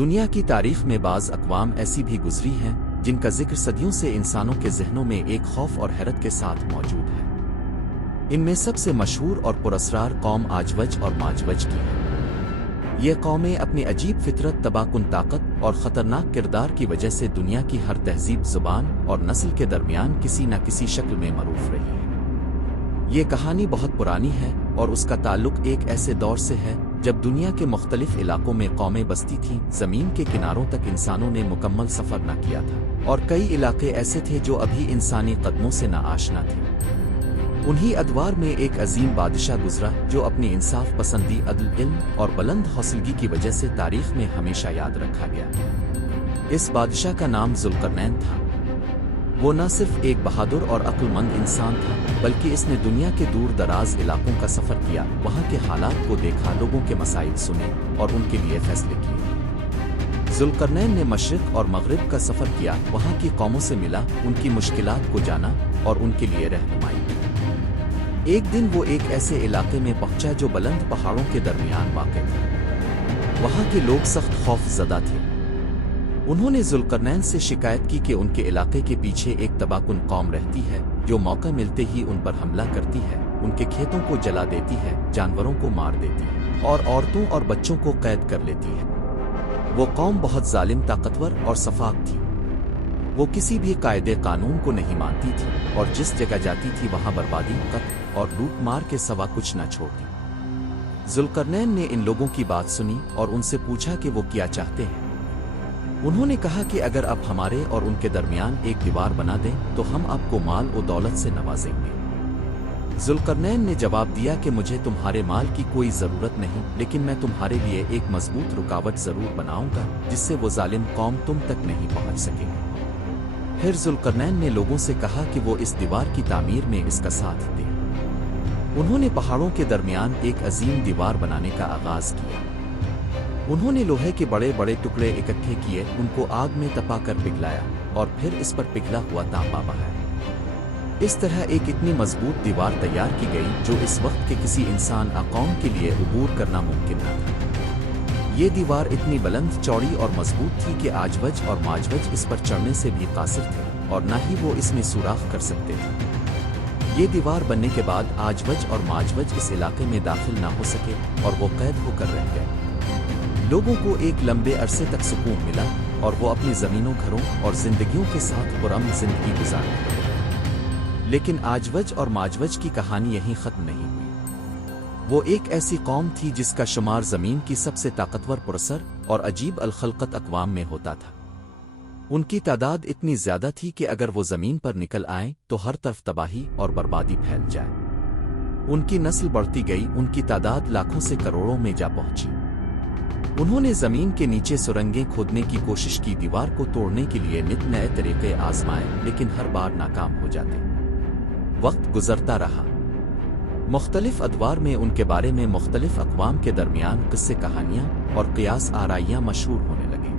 دنیا کی تاریخ میں بعض اقوام ایسی بھی گزری ہیں جن کا ذکر صدیوں سے انسانوں کے ذہنوں میں ایک خوف اور حیرت کے ساتھ موجود ہے۔ ان میں سب سے مشہور اور پراسرار قوم آجوج اور ماجوج کی ہے۔ یہ قومیں اپنی عجیب فطرت، تباہ کن طاقت اور خطرناک کردار کی وجہ سے دنیا کی ہر تہذیب، زبان اور نسل کے درمیان کسی نہ کسی شکل میں معروف رہی ہے۔ یہ کہانی بہت پرانی ہے اور اس کا تعلق ایک ایسے دور سے ہے جب دنیا کے مختلف علاقوں میں قومیں بستی تھیں، زمین کے کناروں تک انسانوں نے مکمل سفر نہ کیا تھا، اور کئی علاقے ایسے تھے جو ابھی انسانی قدموں سے ناآشنا تھے۔ انہی ادوار میں ایک عظیم بادشاہ گزرا جو اپنی انصاف پسندی، عدل، علم اور بلند حوصلگی کی وجہ سے تاریخ میں ہمیشہ یاد رکھا گیا۔ اس بادشاہ کا نام ذوالقرنین تھا۔ وہ نہ صرف ایک بہادر اور عقل مند انسان تھا بلکہ اس نے دنیا کے دور دراز علاقوں کا سفر کیا، وہاں کے حالات کو دیکھا، لوگوں کے مسائل سنے اور ان کے لیے فیصلے کیے۔ ذوالقرنین نے مشرق اور مغرب کا سفر کیا، وہاں کی قوموں سے ملا، ان کی مشکلات کو جانا اور ان کے لیے رہنمائی کی۔ ایک دن وہ ایک ایسے علاقے میں پہنچا جو بلند پہاڑوں کے درمیان واقع تھا۔ وہاں کے لوگ سخت خوف زدہ تھے۔ انہوں نے ذوالقرنین سے شکایت کی کہ ان کے علاقے کے پیچھے ایک تباہ کن قوم رہتی ہے جو موقع ملتے ہی ان پر حملہ کرتی ہے، ان کے کھیتوں کو جلا دیتی ہے، جانوروں کو مار دیتی ہے اور عورتوں اور بچوں کو قید کر لیتی ہے۔ وہ قوم بہت ظالم، طاقتور اور سفاک تھی۔ وہ کسی بھی قاعدے قانون کو نہیں مانتی تھی اور جس جگہ جاتی تھی وہاں بربادی، قتل اور لوٹ مار کے سوا کچھ نہ چھوڑتی۔ ذوالقرنین نے ان لوگوں کی بات سنی اور ان سے پوچھا کہ وہ کیا چاہتے ہیں۔ انہوں نے کہا کہ اگر آپ ہمارے اور ان کے درمیان ایک دیوار بنا دیں تو ہم آپ کو مال و دولت سے نوازیں گے۔ ذوالقرنین نے جواب دیا کہ مجھے تمہارے مال کی کوئی ضرورت نہیں، لیکن میں تمہارے لیے ایک مضبوط رکاوٹ ضرور بناؤں گا جس سے وہ ظالم قوم تم تک نہیں پہنچ سکے گی۔ پھر ذوالقرنین نے لوگوں سے کہا کہ وہ اس دیوار کی تعمیر میں اس کا ساتھ دیں۔ انہوں نے پہاڑوں کے درمیان ایک عظیم دیوار بنانے کا آغاز کیا۔ انہوں نے لوہے کے بڑے بڑے ٹکڑے اکٹھے کیے، ان کو آگ میں تپا کر پگھلایا اور پھر اس پر پگھلا ہوا تانبا بہایا۔ اس طرح ایک اتنی مضبوط دیوار تیار کی گئی جو اس وقت کے کسی انسان قوم کے لیے عبور کرنا ممکن نہ تھا۔ یہ دیوار اتنی بلند، چوڑی اور مضبوط تھی کہ آجوج اور ماجوج اس پر چڑھنے سے بھی قاصر تھے اور نہ ہی وہ اس میں سوراخ کر سکتے تھے۔ یہ دیوار بننے کے بعد آجوج اور ماجوج اس علاقے میں داخل نہ ہو سکے اور وہ قید ہو کر رہ گئے۔ لوگوں کو ایک لمبے عرصے تک سکون ملا اور وہ اپنی زمینوں، گھروں اور زندگیوں کے ساتھ پرامن زندگی گزارنے لگے۔ لیکن آجوج اور ماجوج کی کہانی یہیں ختم نہیں ہوئی۔ وہ ایک ایسی قوم تھی جس کا شمار زمین کی سب سے طاقتور، پراسر اور عجیب الخلقت اقوام میں ہوتا تھا۔ ان کی تعداد اتنی زیادہ تھی کہ اگر وہ زمین پر نکل آئیں تو ہر طرف تباہی اور بربادی پھیل جائے۔ ان کی نسل بڑھتی گئی، ان کی تعداد لاکھوں سے کروڑوں میں جا پہنچی۔ انہوں نے زمین کے نیچے سرنگیں کھودنے کی کوشش کی، دیوار کو توڑنے کے لیے نت نئے طریقے آزمائے، لیکن ہر بار ناکام ہو جاتے۔ وقت گزرتا رہا۔ مختلف ادوار میں ان کے بارے میں مختلف اقوام کے درمیان قصے، کہانیاں اور قیاس آرائیاں مشہور ہونے لگیں۔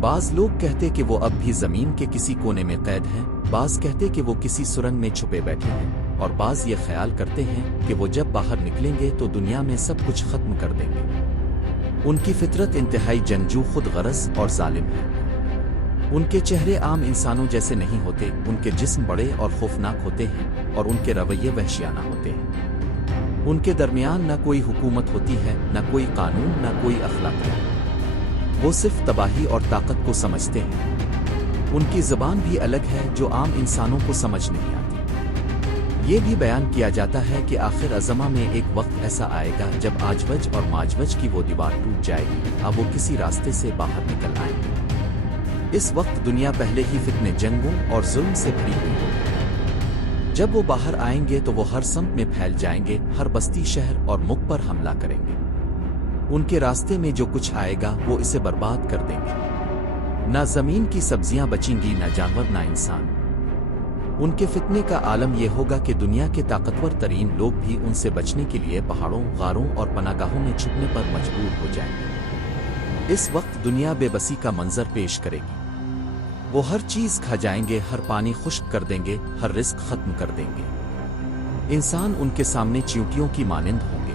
بعض لوگ کہتے کہ وہ اب بھی زمین کے کسی کونے میں قید ہیں، بعض کہتے کہ وہ کسی سرنگ میں چھپے بیٹھے ہیں، اور بعض یہ خیال کرتے ہیں کہ وہ جب باہر نکلیں گے تو دنیا میں سب کچھ ختم کر دیں گے۔ ان کی فطرت انتہائی جنگجو، خود غرض اور ظالم ہے۔ ان کے چہرے عام انسانوں جیسے نہیں ہوتے، ان کے جسم بڑے اور خوفناک ہوتے ہیں اور ان کے رویے وحشیانہ ہوتے ہیں۔ ان کے درمیان نہ کوئی حکومت ہوتی ہے، نہ کوئی قانون، نہ کوئی اخلاق ہے۔ وہ صرف تباہی اور طاقت کو سمجھتے ہیں۔ ان کی زبان بھی الگ ہے جو عام انسانوں کو سمجھ نہیں آتی۔ یہ بھی بیان کیا جاتا ہے کہ آخر الزماں میں ایک وقت ایسا آئے گا جب آجوج اور ماجوج کی وہ دیوار ٹوٹ جائے گی، اب وہ کسی راستے سے باہر نکل آئیں گے۔ اس وقت دنیا پہلے ہی فتنے، جنگوں اور ظلم سے بھری ہوئی ہوگی۔ جب وہ باہر آئیں گے تو وہ ہر سمت میں پھیل جائیں گے، ہر بستی، شہر اور ملک پر حملہ کریں گے۔ ان کے راستے میں جو کچھ آئے گا وہ اسے برباد کر دیں گے۔ نہ زمین کی سبزیاں بچیں گی، نہ جانور، نہ انسان۔ ان کے فتنے کا عالم یہ ہوگا کہ دنیا کے طاقتور ترین لوگ بھی ان سے بچنے کے لیے پہاڑوں، غاروں اور پناہگاہوں میں چھپنے پر مجبور ہو جائیں گے۔ اس وقت دنیا بے بسی کا منظر پیش کرے گی۔ وہ ہر چیز کھا جائیں گے، ہر پانی خشک کر دیں گے، ہر رزق ختم کر دیں گے۔ انسان ان کے سامنے چیونٹیوں کی مانند ہوں گے۔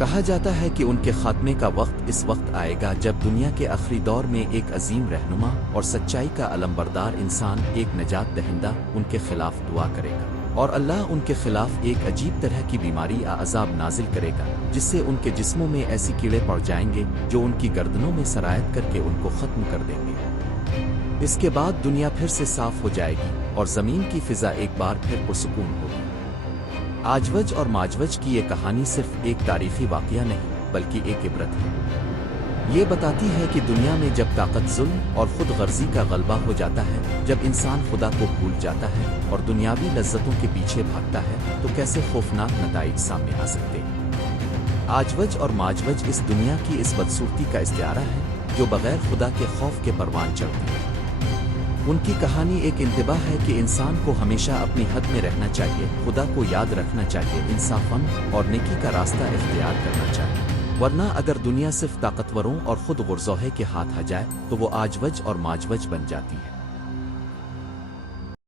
کہا جاتا ہے کہ ان کے خاتمے کا وقت اس وقت آئے گا جب دنیا کے آخری دور میں ایک عظیم رہنما اور سچائی کا علمبردار انسان، ایک نجات دہندہ، ان کے خلاف دعا کرے گا، اور اللہ ان کے خلاف ایک عجیب طرح کی بیماری یا عذاب نازل کرے گا، جس سے ان کے جسموں میں ایسی کیڑے پڑ جائیں گے جو ان کی گردنوں میں سرایت کر کے ان کو ختم کر دیں گے۔ اس کے بعد دنیا پھر سے صاف ہو جائے گی اور زمین کی فضا ایک بار پھر پرسکون ہوگی۔ آجوج اور ماجوج کی یہ کہانی صرف ایک تاریخی واقعہ نہیں بلکہ ایک عبرت ہے۔ یہ بتاتی ہے کہ دنیا میں جب طاقت، ظلم اور خود غرضی کا غلبہ ہو جاتا ہے، جب انسان خدا کو بھول جاتا ہے اور دنیاوی لذتوں کے پیچھے بھاگتا ہے، تو کیسے خوفناک نتائج سامنے آ سکتے ہیں۔ آجوج اور ماجوج اس دنیا کی اس بدصورتی کا استعارہ ہے جو بغیر خدا کے خوف کے پروان چڑھتی ہے۔ ان کی کہانی ایک انتباہ ہے کہ انسان کو ہمیشہ اپنی حد میں رہنا چاہیے، خدا کو یاد رکھنا چاہیے، انصاف اور نیکی کا راستہ اختیار کرنا چاہیے، ورنہ اگر دنیا صرف طاقتوروں اور خود غرضوہے کے ہاتھ آ جائے تو وہ آجوج اور ماجوج بن جاتی ہے۔